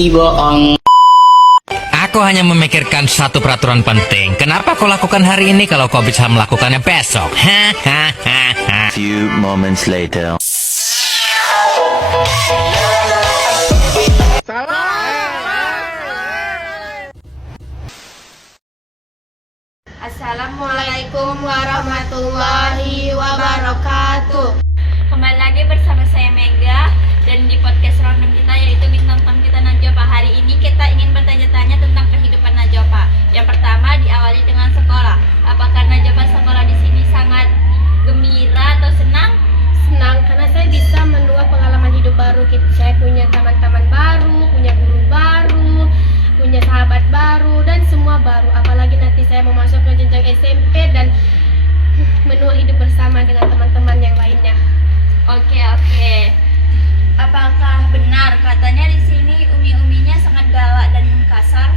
Lagi bohong. Aku hanya memikirkan satu peraturan penting. Kenapa kau lakukan hari ini kalau kau bisa melakukannya besok? Hahaha. Few moments later. Assalamualaikum warahmatullahi wabarakatuh. Kembali lagi bersama saya Mega dan di podcast random kita yaitu bintang tamu kita Najwa. Hari ini kita ingin bertanya-tanya tentang kehidupan Najwa. Yang pertama diawali dengan sekolah. Apakah Najwa sekolah di sini sangat gembira atau senang? Senang karena saya bisa menua pengalaman hidup baru. Saya punya teman-teman baru, punya guru baru, punya sahabat baru dan semua baru. Apalagi nanti saya mau masuk ke jenjang SMP dan menua hidup bersama dengan teman-teman yang lainnya. Oke. Apakah benar katanya di sini umi-uminya sangat galak dan kasar?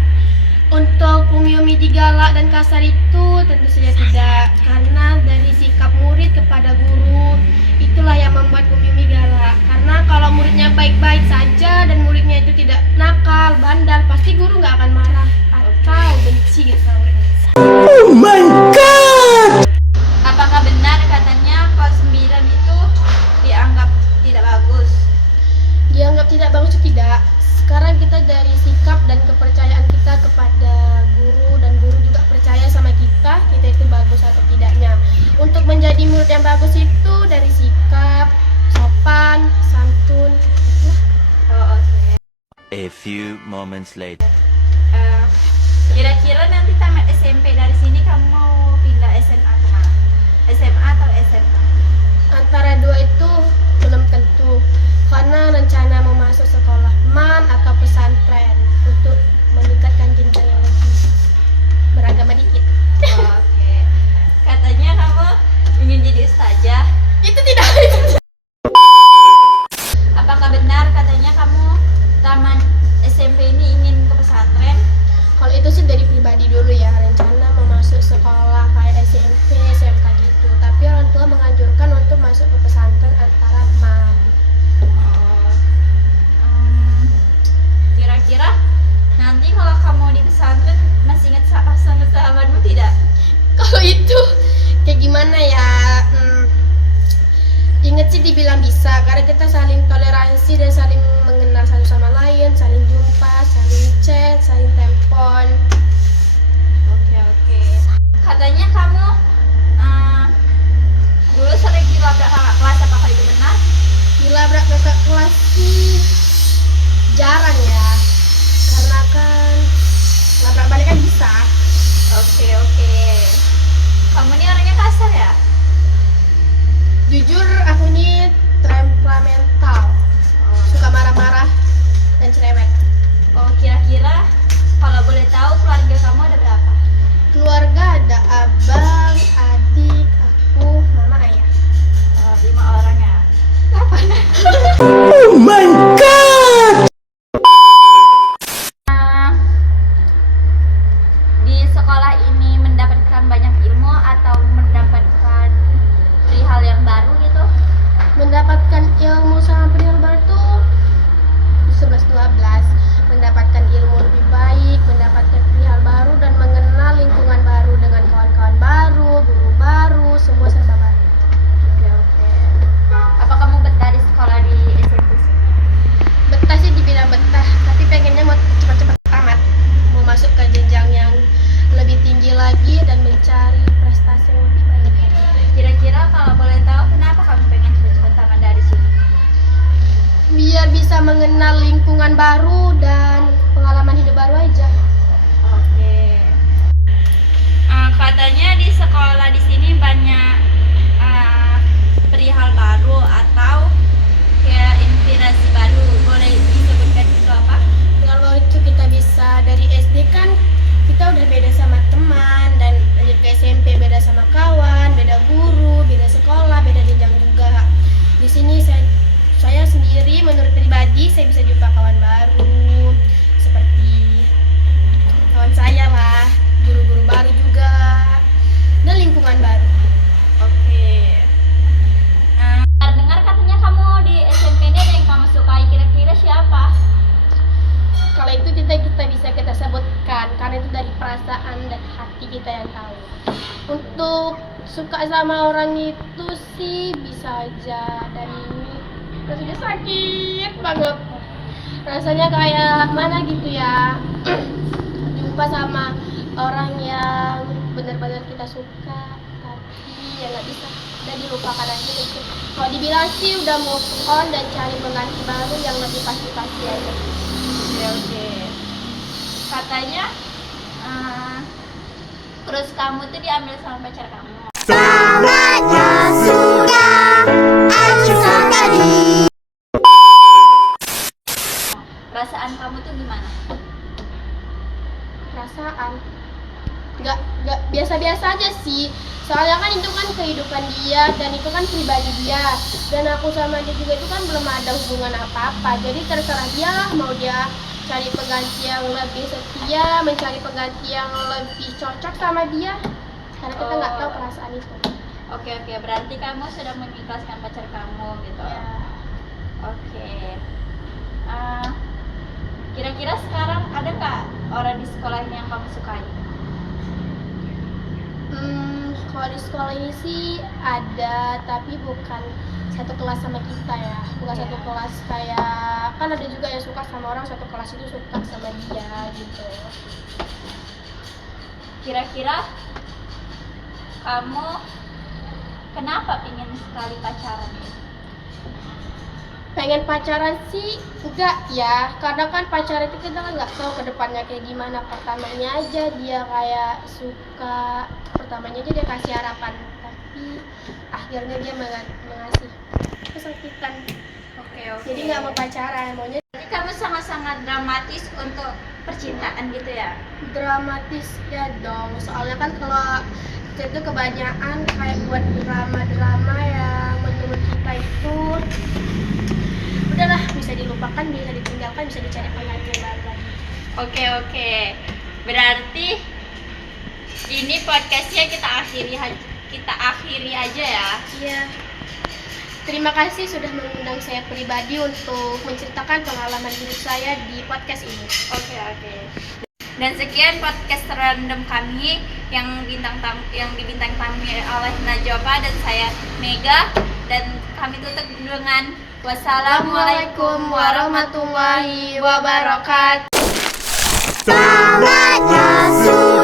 Untuk umi-umi digalak dan kasar itu tentu saja tidak, karena dari sikap murid kepada guru itulah yang membuat umi-umi galak. Karena kalau muridnya baik-baik saja dan muridnya itu tidak nakal, bandal, pasti guru nggak akan marah atau benci gitu sama muridnya. Oh my god. Apakah benar katanya kelas 9 itu dianggap tidak bagus? Dianggap tidak bagus itu tidak. Sekarang kita dari sikap dan kepercayaan kita kepada guru, dan guru juga percaya sama kita itu bagus atau tidaknya. Untuk menjadi murid yang bagus itu dari sikap, sopan, santun. Oke. A few moments later. Kira-kira nanti tamat SMP dari sini kamu mau pindah SMA kemana? SMA atau SMA? Antara dua itu belum tentu, karena rencana mau masuk sekolah MAN atau pesantren untuk meningkatkan jenjang yang lebih beragama dikit. Oke. Katanya kamu ingin jadi ustazah. Itu tidak. Apakah benar katanya kamu tamat SMP ini ingin ke pesantren? Kalau itu sih dari pribadi dulu ya, rencana mau masuk sekolah kayak SMP, SMK gitu. Tapi orang tua menganjurkan untuk masuk ke pesantren antara MAN. Kira-kira nanti kalau kamu di pesantren masih ingat sama sahabatmu tidak? Kalau itu kayak gimana ya? Ingat sih dibilang bisa, karena kita saling toleransi dan saling mengenal satu sama lain, saling jumpa, saling chat, saling telepon. Oke. Katanya kamu dulu sering dilabrak kakak kelas, apakah itu benar? Dilabrak kakak kelas sih jarang ya, karena kan labrak balik kan bisa. Oke. Kamu ini orangnya kasar ya? Jujur aku ini temperamental, suka marah-marah dan cerewet. Oh, kira-kira kalau boleh tahu keluarga kamu ada berapa? Keluarga ada abang, adik, aku, mama, ayah. 5 orang ya. Oh my god. Di sekolah ini mendapatkan banyak ilmu atau mendapatkan perihal yang baru gitu? Mendapatkan ilmu sama perihal baru tuh 11-12, mendapatkan ilmu lebih baik, mendapatkan perihal baru dan mengenal lingkungan baru dengan kawan-kawan baru, guru baru, semua serba baru. Oke. Apa kamu betah di sekolah di SMP sini? Betah sih dibilang betah, tapi pengennya mau cepat-cepat tamat, mau masuk ke jenjang yang lebih tinggi lagi dan mencari prestasi yang lebih baik. Kira-kira kalau boleh tahu kenapa kamu pengen cepat-cepat tamat dari sini? Biar bisa mengenal lingkungan baru dan pengalaman hidup baru aja. Oke. Katanya di sekolah di sini banyak perihal baru atau kayak inspirasi baru. Boleh disebutkan itu apa? Kalau itu kita bisa dari SD kan kita udah beda sama teman, dan lanjut ke SMP beda sama kawan, beda guru, beda sekolah, beda jenjang juga. Di sini saya sendiri menurut pribadi saya bisa jumpa kawan baru, kita yang tahu. Untuk suka sama orang itu sih bisa aja, dan rasanya sakit banget. Rasanya kayak mana gitu ya, jumpa sama orang yang benar-benar kita suka, tapi ya nggak bisa, udah dilupakan aja gitu. Kalau dibilang sih udah move on dan cari pengganti baru yang lebih pasti-pasti aja. Oke. Katanya terus kamu tuh diambil sama pacar kamu. Perasaan kamu tuh gimana? Perasaan nggak biasa-biasa aja sih, soalnya kan itu kan kehidupan dia dan itu kan pribadi dia, dan aku sama dia juga itu kan belum ada hubungan apa-apa, jadi terserah dia lah, mau dia cari pengganti yang lebih setia, mencari pengganti yang lebih cocok sama dia, karena kita nggak tahu perasaan itu. Oke, berarti kamu sudah mengikhlaskan pacar kamu gitu. Ya. Oke. Kira-kira sekarang ada nggak orang di sekolah ini yang kamu sukai? Kalau di sekolah ini sih ada, tapi bukan satu kelas sama kita ya, bukan satu kelas, kayak kan ada juga yang suka sama orang satu kelas itu suka sama dia gitu. Kira-kira kamu kenapa ingin sekali pacaran? Pengen pacaran sih enggak ya, karena kan pacaran itu kita kan nggak tahu ke depannya kayak gimana. Pertamanya aja dia kayak suka, pertamanya aja dia kasih harapan, tapi akhirnya dia mengasih kesakitan. Oke. Jadi nggak mau pacaran, maunya Jadi kamu sangat-sangat dramatis untuk percintaan gitu ya? dramatis ya dong. Soalnya kan kalau kita itu kebanyakan kayak buat drama-drama yang menurut kita itu udahlah, bisa dilupakan, bisa ditinggalkan, bisa dicari pengganti yang baru lagi. Oke. Berarti ini podcastnya kita akhiri aja ya. Iya. Terima kasih sudah mengundang saya pribadi untuk menceritakan pengalaman hidup saya di podcast ini. Oke. Dan sekian podcast random kami yang dibintang tamu oleh Najwa dan saya Mega, dan kami tutup dengan wassalamualaikum warahmatullahi wabarakatuh. Sangatnya sudah.